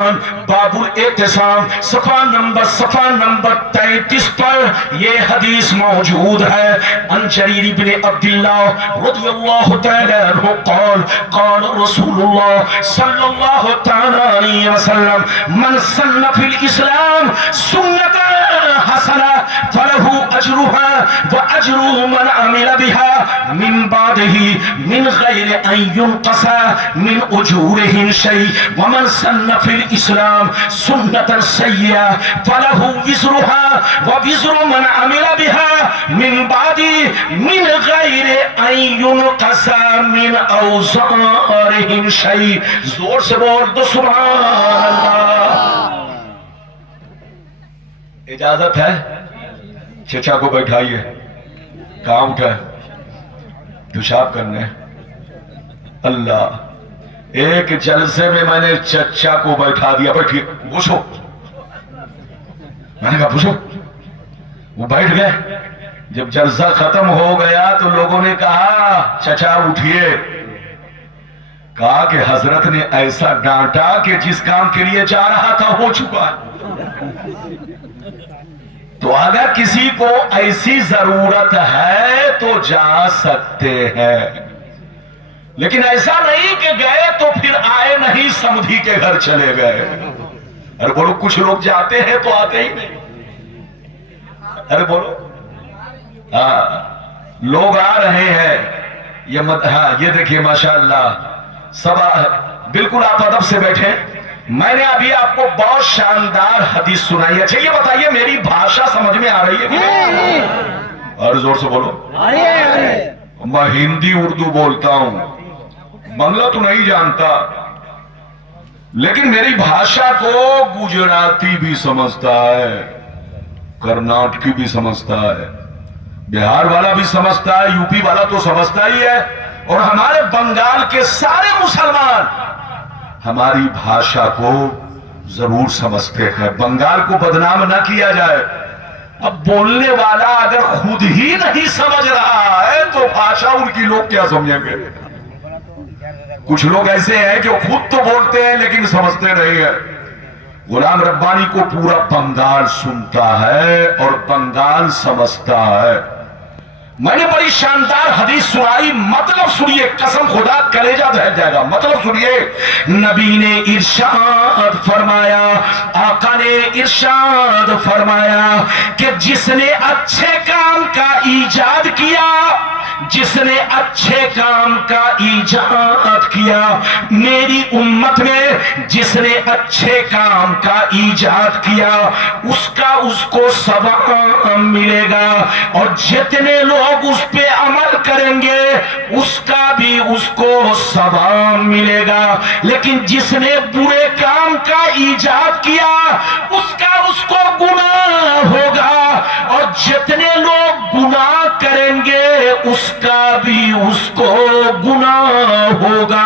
बाबुल एहतिसाम सफा नंबर 33 पर ये हदीस मौजूद है। अन जरीर इब्न अब्दुल्लाह रज़ियल्लाहु तआला अन्हु क़ाल रसूलुल्लाह सल्लल्लाहु तआला अलैहि वसल्लम मन सन्ना फिल इस्लाम सुन्नतन हसना फलहु अजरुहा व अजरु मन अमिला बिहा मिन बादिही मिन गैरि अन युनक़सा मिन उजूरिहिम शै व मन सन्ना फिल इस्लाम सुन्नतन सय्या फलहु विज़रुहा व विज़रु मन अमिला बिहा मिन बादी मिन गैरि अन युनक़सा मिन औज़ारिहिम शै। जोर से बोल दो सुभान अल्लाह। इजाजत है? चचा को बैठाइए, काम उठा पेशाब करने। अल्लाह, एक जलसे में मैंने चचा को बैठा दिया, बैठिए, घुसो। मैंने कहा घुसो, वो बैठ गए। जब जलसा खत्म हो गया तो लोगों ने कहा चचा उठिए। कहा कि हजरत ने ऐसा डांटा कि जिस काम के लिए जा रहा था हो चुका। तो अगर किसी को ऐसी जरूरत है तो जा सकते हैं, लेकिन ऐसा नहीं कि गए तो फिर आए नहीं, समधी के घर चले गए। अरे बोलो, कुछ लोग जाते हैं तो आते ही नहीं। अरे बोलो, हाँ, लोग आ रहे हैं। हाँ, ये देखिए माशाअल्लाह सब बिल्कुल आप अदब से बैठे। मैंने अभी आपको बहुत शानदार हदीस सुनाई। अच्छा ये बताइए, मेरी भाषा समझ में आ रही है कि नहीं? और जोर से बोलो। मैं हिंदी उर्दू बोलता हूं, बांग्ला तो नहीं जानता, लेकिन मेरी भाषा को गुजराती भी समझता है, कर्नाटकी भी समझता है, बिहार वाला भी समझता है, यूपी वाला तो समझता ही है, और हमारे बंगाल के सारे मुसलमान हमारी भाषा को जरूर समझते हैं। बंगाल को बदनाम न किया जाए। अब बोलने वाला अगर खुद ही नहीं समझ रहा है तो भाषा उनकी लोग क्या समझेंगे? कुछ लोग ऐसे हैं जो खुद तो बोलते हैं लेकिन समझते नहीं है। गुलाम रब्बानी को पूरा बंगाल सुनता है और बंगाल समझता है। मैंने बड़ी शानदार हदीस सुनाई, मतलब सुनिए, कसम खुदा कलेजा दहल जाएगा। मतलब सुनिए, नबी ने इरशाद फरमाया, आका ने इरशाद फरमाया कि जिसने अच्छे काम का ईजाद किया, जिसने अच्छे काम का ईजाद किया, मेरी उम्मत में जिसने अच्छे काम का ईजाद किया उसका उसको सवाब मिलेगा, और जितने लोग उस पे अमल करेंगे उसका भी उसको सवाब मिलेगा। लेकिन जिसने बुरे काम का ईजाद किया उसका उसको गुनाह होगा, और जितने लोग गुनाह करेंगे उसका भी उसको गुनाह होगा।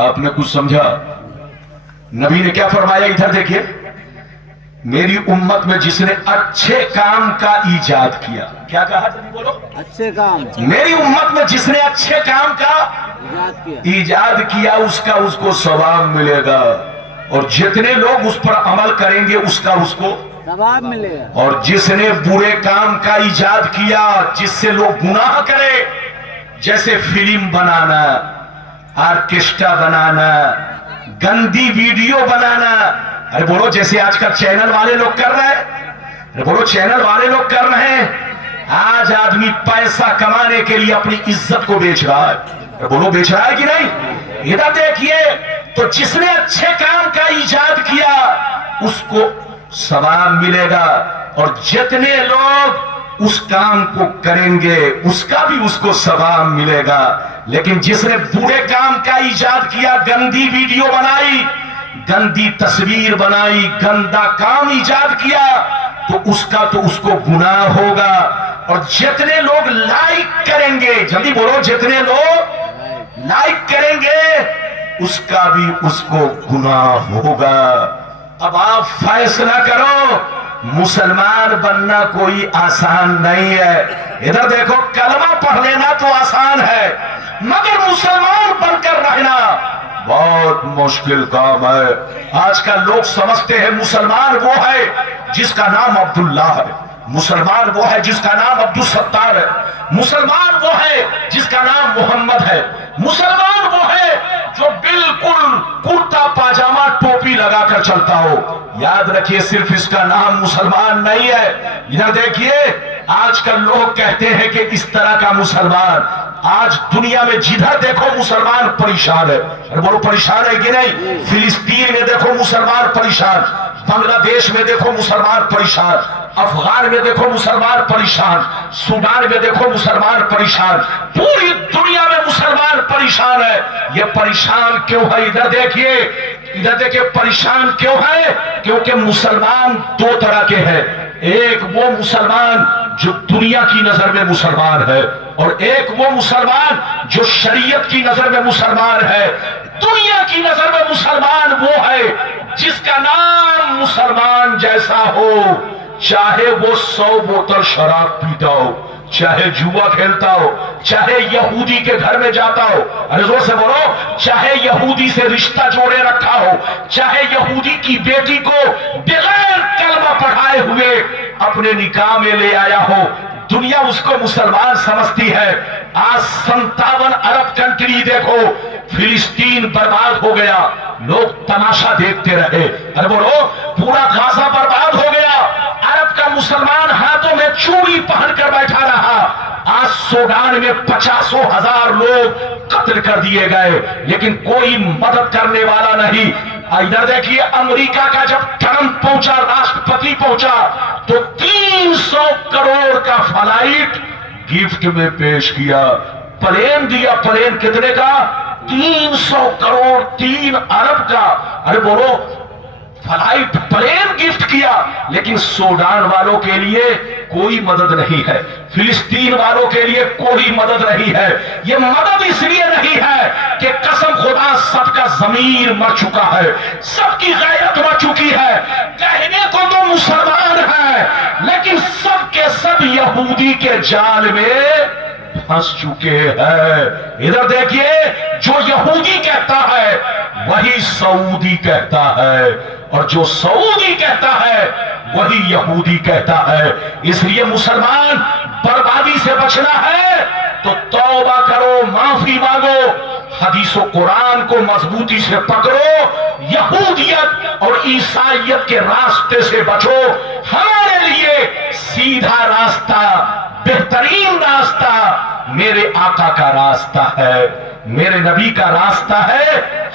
आपने कुछ समझा? नबी ने क्या फरमाया? इधर देखिए, मेरी उम्मत में जिसने अच्छे काम का ईजाद किया, क्या कहा? जल्दी बोलो। अच्छे काम। मेरी उम्मत में जिसने अच्छे काम का ईजाद किया उसका उसको सवाब मिलेगा, और जितने लोग उस पर अमल करेंगे उसका उसको सवाब मिलेगा। और जिसने बुरे काम का ईजाद किया जिससे लोग गुनाह करें, जैसे फिल्म बनाना, ऑर्केस्ट्रा बनाना, गंदी वीडियो बनाना, अरे बोलो जैसे आजकल चैनल वाले लोग कर रहे हैं, अरे बोलो चैनल वाले लोग कर रहे हैं। आज आदमी पैसा कमाने के लिए अपनी इज्जत को बेच रहा है, अरे बोलो बेच रहा है कि नहीं? इधर देखिए, तो जिसने अच्छे काम का ईजाद किया उसको सवाब मिलेगा, और जितने लोग उस काम को करेंगे उसका भी उसको सवाब मिलेगा। लेकिन जिसने बुरे काम का ईजाद किया, गंदी वीडियो बनाई, गंदी तस्वीर बनाई, गंदा काम ईजाद किया, तो उसका तो उसको गुनाह होगा, और जितने लोग लाइक करेंगे, जल्दी बोलो, जितने लोग लाइक करेंगे उसका भी उसको गुनाह होगा। अब आप फैसला करो, मुसलमान बनना कोई आसान नहीं है। इधर देखो, कलमा पढ़ लेना तो आसान है, मगर मुसलमान बनकर रहना मुश्किल काम है। आजकल लोग समझते हैं मुसलमान वो है जिसका नाम अब्दुल्ला है, मुसलमान वो है जिसका नाम अब्दुल सत्तार है, मुसलमान वो है जिसका नाम मोहम्मद है, मुसलमान वो है जो बिल्कुल कुर्ता पाजामा टोपी लगाकर चलता हो। याद रखिए सिर्फ इसका नाम मुसलमान नहीं है। इधर देखिए आजकल लोग कहते हैं कि इस तरह का मुसलमान, आज दुनिया में जिधर देखो मुसलमान परेशान है। अरे बोलो परेशान है कि नहीं? फिलिस्तीन में देखो मुसलमान परेशान, बांग्लादेश में देखो मुसलमान परेशान, अफगान में देखो मुसलमान परेशान, सूडान में देखो मुसलमान परेशान, पूरी दुनिया में मुसलमान परेशान है। ये परेशान क्यों है? इधर देखिए परेशान क्यों है? क्योंकि मुसलमान दो तरह के हैं। एक वो मुसलमान जो दुनिया की नजर में मुसलमान है, और एक वो मुसलमान जो शरीयत की नजर में मुसलमान है। दुनिया की नजर में मुसलमान वो है जिसका नाम मुसलमान जैसा हो, चाहे वो 100 बोतल शराब पीता हो, चाहे जुआ खेलता हो, चाहे यहूदी के घर में जाता हो, अरे जोर से बोलो, चाहे यहूदी से रिश्ता जोड़े रखा हो, चाहे यहूदी की बेटी को बगैर कलमा पढ़ाए हुए अपने निकाह में ले आया हो, दुनिया उसको मुसलमान समझती है। आज 57 अरब कंट्री देखो, फिलिस्तीन बर्बाद हो गया, लोग तमाशा देखते रहे। अरे बोलो, पूरा गाजा बर्बाद हो गया, अरब का मुसलमान हाथों में चूड़ी पहनकर बैठा रहा। आज सूडान में 50,000 लोग कत्ल कर दिए गए, लेकिन कोई मदद करने वाला नहीं। इधर देखिए अमेरिका का जब ट्रंप पहुंचा, राष्ट्रपति पहुंचा, तो 300 करोड़ का फ्लाइट गिफ्ट में पेश किया, प्लेन दिया। प्लेन कितने का? 300 करोड़, 3 अरब का। अरे बोलो, फ्लाइट प्लेन गिफ्ट किया, लेकिन सूडान वालों के लिए कोई मदद नहीं है, फिलिस्तीन वालों के लिए कोई मदद नहीं है। ये मदद इसलिए नहीं है कि कसम खुदा सबका ज़मीर मर चुका है, सबकी गैरत मर चुकी है। कहने को तो मुसलमान है, लेकिन सब के सब यहूदी के जाल में फंस चुके हैं। इधर देखिए, जो यहूदी कहता है वही सऊदी कहता है, और जो सऊदी कहता है वही यहूदी कहता है। इसलिए मुसलमान बर्बादी से बचना है तो तौबा करो, माफी मांगो, हदीसो कुरान को मजबूती से पकड़ो, यहूदियत और ईसाइयत के रास्ते से बचो। हमारे लिए सीधा रास्ता, बेहतरीन रास्ता मेरे आका का रास्ता है, मेरे नबी का रास्ता है,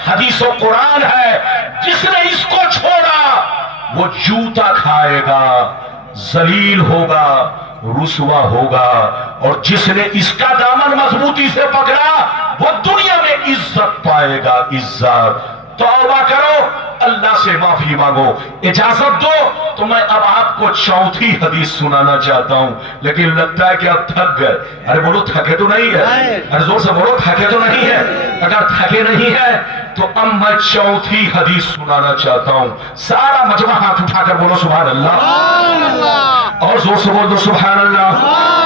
हदीसो कुरान है। जिसने इसको छोड़ा वो जूता खाएगा, जलील होगा, रुसवा होगा, और जिसने इसका दामन मजबूती से पकड़ा वो दुनिया में इज्जत पाएगा, इज्जत। तौबा करो, अल्लाह से माफी मांगो। इजाजत दो तो मैं अब आपको चौथी हदीस सुनाना चाहता हूं, लेकिन लगता है कि अब थक गए। अरे बोलो, थके तो नहीं है? अरे जोर से बोलो, थके तो नहीं है? अगर थके नहीं है तो अब मैं चौथी हदीस सुनाना चाहता हूं। सारा मजमा हाथ उठाकर बोलो सुभान अल्लाह, और जोर से बोल दो सुभान अल्लाह,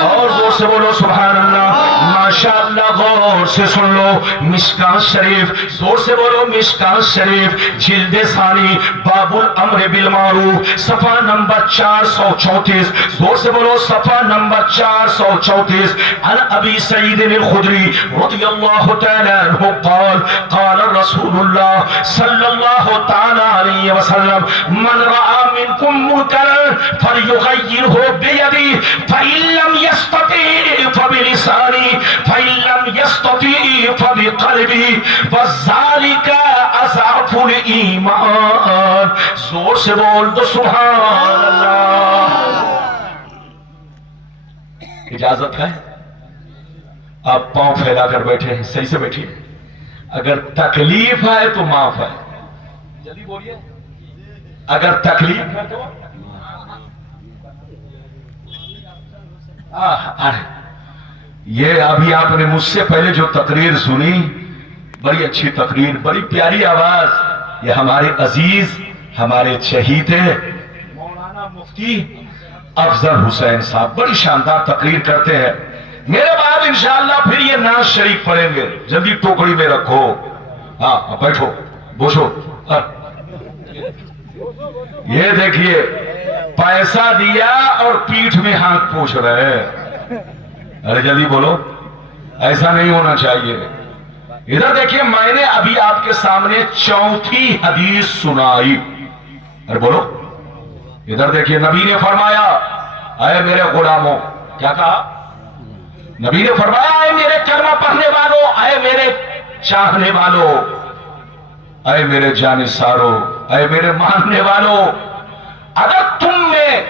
और जोर से बोलो सुभान अल्लाह। माशाअल्लाह, गौर से सुन लो। मिशकात शरीफ, जोर से बोलो मिशकात शरीफ, जिल्दे सानी, बाबुल अम्र बिल मारूफ, सफा नंबर 434। जोर से बोलो सफा नंबर 434। अन अबी सईद अल खुदरी रज़ियल्लाहु तआला अन्हु क़ाल क़ाल रसूलुल्लाह सल्लल्लाहु तआला अलैहि वसल्लम मन रआ मिनकुम मुनकरन फलयुग़य्यिरहु बियदिही फ़इन लम यस्तति फबिलिसानी फ़इन लम यस्तति फबिक़ल्बिही वज़ालिका अज़अफ़ुल ईमान। जोर से बोल दो सुभान अल्लाह। इजाजत है? आप पांव फैलाकर बैठे हैं, सही से बैठिए। अगर तकलीफ है तो माफ है, जल्दी बोलिए। अगर तकलीफ है तो ये अभी आपने मुझसे पहले जो तकरीर सुनी, बड़ी अच्छी तकरीर, बड़ी प्यारी आवाज। ये हमारे अजीज, हमारे चहीते मौलाना मुफ्ती अफजल हुसैन साहब बड़ी शानदार तकरीर करते हैं। मेरे बाद इंशाअल्लाह फिर ये नाज शरीफ पढ़ेंगे। जल्दी टोकरी में रखो। हाँ बैठो, بوشو یہ دیکھیے پیسہ دیا اور پیٹھ میں ہاتھ پوچھ رہے ہیں. ارے جلدی بولو, ایسا نہیں ہونا چاہیے. ادھر دیکھیے میں نے ابھی آپ کے سامنے چوتھی حدیث سنائی. ارے بولو, ادھر دیکھیے نبی نے فرمایا اے میرے غلاموں, کیا کہا نبی نے فرمایا اے میرے کلمہ پڑھنے والوں, اے میرے چاہنے والوں, اے میرے جانثاروں, اے میرے ماننے والوں, اگر تم میں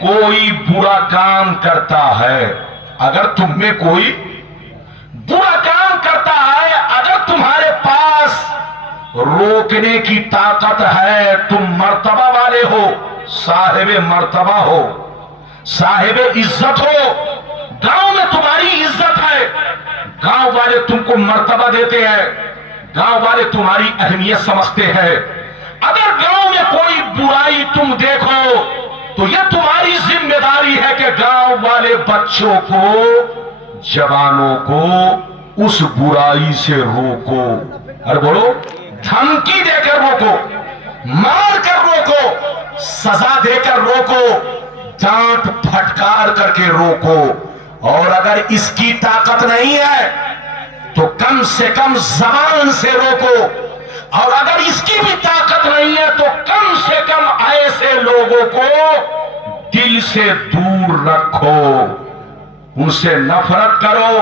کوئی برا کام کرتا ہے, اگر تم میں کوئی برا کام کرتا ہے, اگر تمہارے پاس روکنے کی طاقت ہے, تم مرتبہ والے ہو, صاحب مرتبہ ہو, صاحب عزت ہو, گاؤں میں تمہاری عزت ہے, گاؤں والے تم کو مرتبہ دیتے ہیں, گاؤں والے تمہاری اہمیت سمجھتے ہیں, اگر گاؤں میں کوئی برائی تم دیکھو تو یہ تمہاری ذمہ داری ہے کہ گاؤں والے بچوں کو, جوانوں کو اس برائی سے روکو. اور بولو, دھمکی دے کر روکو, مار کر روکو, سزا دے کر روکو, ڈانٹ پھٹکار کر کے روکو. اور اگر اس کی طاقت نہیں ہے تو کم سے کم زبان سے روکو, اور اگر اس کی بھی طاقت نہیں ہے تو کم سے کم ایسے لوگوں کو دل سے دور رکھو, ان سے نفرت کرو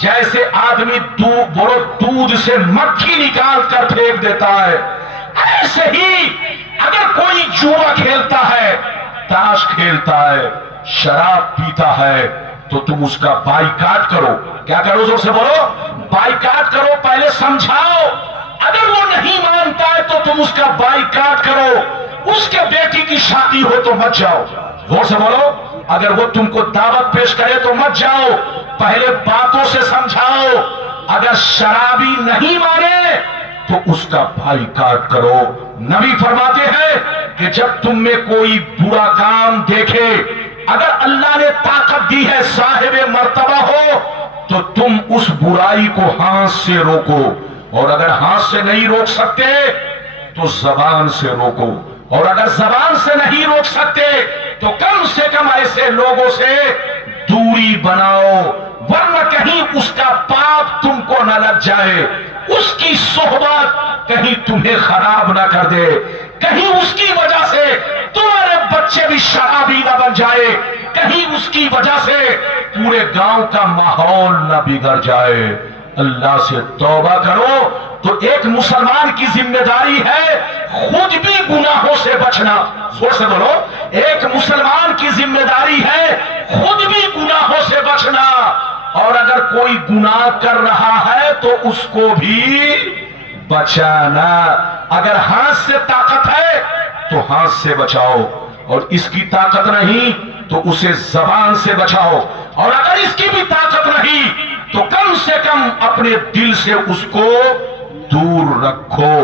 جیسے آدمی دودھ سے مکھی نکال کر پھینک دیتا ہے. ایسے ہی اگر کوئی جوا کھیلتا ہے, تاش کھیلتا ہے, شراب پیتا ہے, تو تم اس کا بائیکاٹ کرو. کیا کرو, زور سے بولو, بائیکاٹ کرو. پہلے سمجھاؤ, اگر وہ نہیں مانتا ہے تو تم اس کا بائیکاٹ کرو. اس کے بیٹی کی شادی ہو تو مت جاؤ. زور سے بولو, اگر وہ تم کو دعوت پیش کرے تو مت جاؤ, پہلے باتوں سے سمجھاؤ. اگر شرابی نہیں مانے تو اس کا بائیکاٹ کرو. نبی فرماتے ہیں کہ جب تم میں کوئی برا کام دیکھے, اگر اللہ نے طاقت دی ہے, صاحب مرتبہ ہو, تو تم اس برائی کو ہاتھ سے روکو, اور اگر ہاتھ سے نہیں روک سکتے تو زبان سے روکو, اور اگر زبان سے نہیں روک سکتے تو کم سے کم ایسے لوگوں سے دوری بناؤ, ورنہ کہیں اس کا پاپ تم کو نہ لگ جائے, اس کی صحبت کہیں تمہیں خراب نہ کر دے, کہیں اس کی وجہ سے تمہارے بچے بھی شرابی نہ بن جائے, کہیں اس کی وجہ سے پورے گاؤں کا ماحول نہ بگڑ جائے. اللہ سے توبہ کرو. تو ایک مسلمان کی ذمہ داری ہے خود بھی گناہوں سے بچنا. زور سے بولو, ایک مسلمان کی ذمہ داری ہے خود بھی گناہوں سے بچنا, اور اگر کوئی گناہ کر رہا ہے تو اس کو بھی بچانا. اگر ہاتھ سے طاقت ہے تو ہاتھ سے بچاؤ, اور اس کی طاقت نہیں تو اسے زبان سے بچاؤ, اور اگر اس کی بھی طاقت نہیں تو کم سے کم اپنے دل سے اس کو دور رکھو.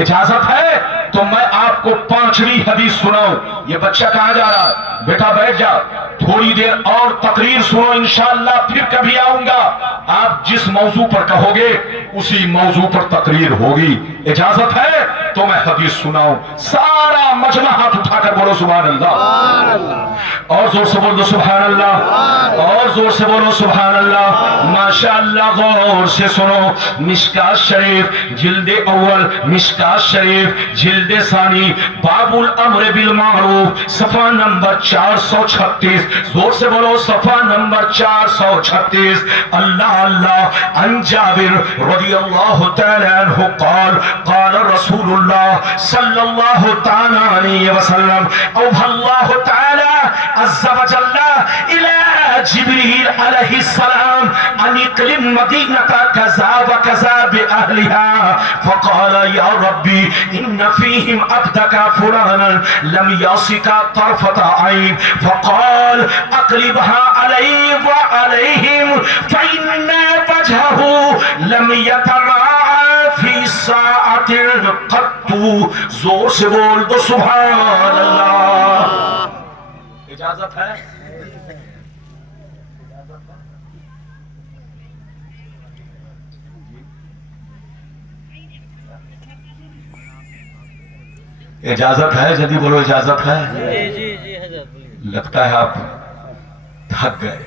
اجازت ہے تو میں آپ کو 5ویں حدیث سناؤں. یہ بچہ کہاں جا رہا ہے؟ بیٹا بیٹھ جا, تھوڑی دیر اور تقریر سنو, انشاءاللہ پھر کبھی آؤں گا. آپ جس موضوع پر کہو گے اسی موضوع پر تقریر ہوگی. اجازت ہے تو میں حدیث سناؤں. سارا مجمع ہاتھ اٹھا کر بولو سبحان اللہ, اور زور سے بولو سبحان اللہ, اور زور سے بولو سبحان اللہ. ماشاءاللہ, غور سے سنو. مشکات شریف جلد اول, مشکات شریف جلد ثانی, باب الامر بالمعروف, صفحہ نمبر 436. زور سے بولو, صفحہ نمبر 436. اللہ اللہ. عن جابر رضی اللہ تعالی عنہ قال قال رسول اللہ صلی اللہ تعالی علیہ وسلم اوحى اللہ تعالی عز وجل الى جبریل علیہ السلام ان اقلم مدینہ کذا وکذا باہلها فقال یا ربی ان فیہم عبدک فلانا لم یصک طرفة عین فقال اقلبها علی وعلیہم فإن وجهه لم يتراءى في ساعة قط. زور سے بول دو سبحان اللہ. اجازت ہے؟ इजाजत है? जल्दी बोलो, इजाजत है? जी हजरत। लगता है आप थक गए।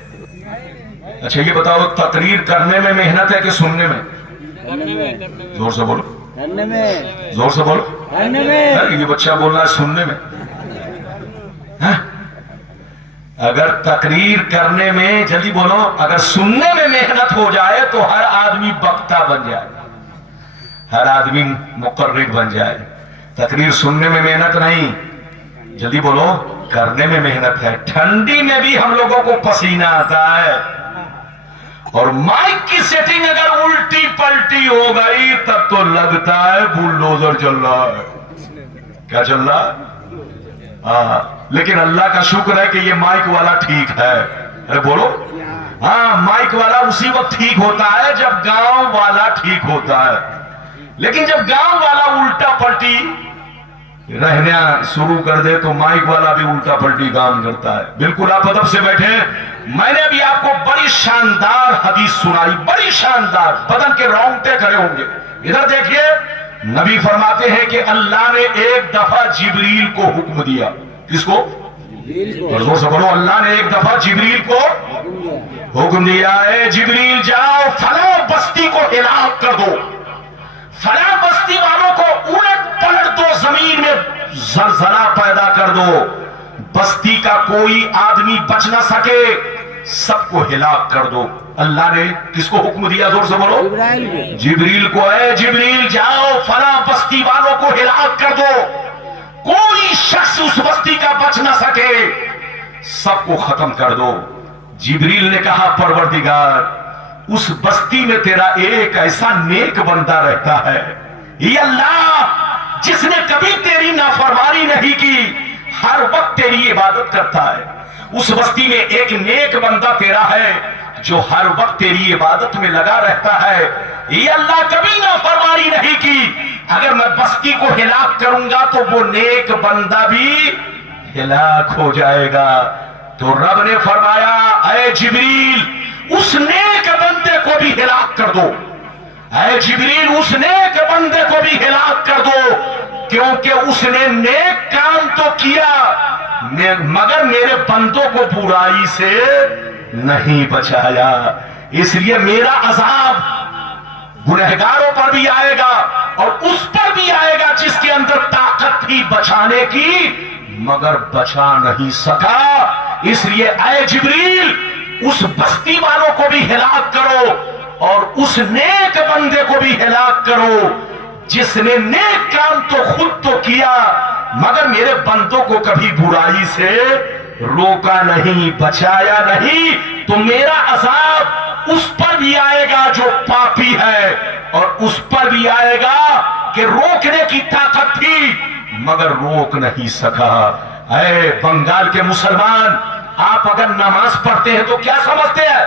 अच्छा ये बताओ, तकरीर करने में मेहनत है कि सुनने में? करने में जोर से बोलो, करने में, जोर से बोलो। करने में। अरे ये बच्चा बोल रहा है सुनने में। हाँ? अगर तकरीर करने में, जल्दी बोलो, अगर सुनने में मेहनत हो जाए तो हर आदमी वक्ता बन जाए, हर आदमी मुकर्रिर बन जाए। तकरीर सुनने में मेहनत नहीं, जल्दी बोलो, करने में मेहनत है। ठंडी में भी हम लोगों को पसीना आता है, और माइक की सेटिंग अगर उल्टी पलटी हो गई तब तो लगता है बुलडोजर चल रहा है। क्या चल रहा है? लेकिन अल्लाह का शुक्र है कि ये माइक वाला ठीक है। अरे बोलो, हाँ, माइक वाला उसी वक्त ठीक होता है जब गांव वाला ठीक होता है। लेकिन जब गांव वाला उल्टा पलटी रहना शुरू कर दे तो माइक वाला भी उल्टा पलटी काम करता है। बिल्कुल आप अदब से बैठे। मैंने भी आपको बड़ी शानदार हदीस सुनाई, बड़ी शानदार, बदन के रोंगटे खड़े होंगे। इधर देखिए, नबी फरमाते हैं कि अल्लाह ने एक दफा जिब्रील को हुक्म दिया। किसको? और जोर से बोलो, अल्लाह ने एक दफा जिब्रील को हुक्म दिया है, जिब्रील जाओ फला बस्ती को हिलाक कर दो, फला बस्ती वालों को उलट पलट दो, जमीन में जलजला पैदा कर दो, बस्ती का कोई आदमी बच ना सके, सबको हिलाक कर दो। अल्लाह ने किसको हुक्म दिया? जोर से बोलो, जिब्रील को। है जिब्रील जाओ फला बस्ती वालों को हिलाक कर दो, कोई शख्स उस बस्ती का बच ना सके, सबको खत्म कर दो। जिब्रील ने कहा, परवरदिगार, उस बस्ती में तेरा एक ऐसा नेक बंदा रहता है, ये अल्लाह, जिसने कभी तेरी नाफरमानी नहीं की, हर वक्त तेरी इबादत करता है। उस बस्ती में एक नेक बंदा तेरा है जो हर वक्त तेरी इबादत में लगा रहता है, ये अल्लाह कभी नाफरमानी नहीं की। अगर मैं बस्ती को हिलाक करूंगा तो वो नेक बंदा भी हिलाक हो जाएगा। तो रब ने फरमाया, ऐ जिब्रील, उस नेक बंदे को भी हिलाक कर दो, ऐ जिब्रील, उस नेक बंदे को भी हिलाक कर दो, क्योंकि उसने नेक काम तो किया मगर मेरे बंदों को बुराई से नहीं बचाया, इसलिए मेरा अजाब गुनहगारों पर भी आएगा और उस पर भी आएगा जिसके अंदर ताकत थी बचाने की मगर बचा नहीं सका। इसलिए ऐ जिब्रील, उस बस्ती वालों को भी हिलाक करो और उस नेक बंदे को भी हिलाक करो जिसने नेक काम तो खुद तो किया मगर मेरे बंदों को कभी बुराई से रोका नहीं, बचाया नहीं। तो मेरा अजाब उस पर भी आएगा जो पापी है और उस पर भी आएगा कि रोकने की ताकत थी मगर रोक नहीं सका। ऐ बंगाल के मुसलमान, आप अगर नमाज पढ़ते हैं तो क्या समझते हैं?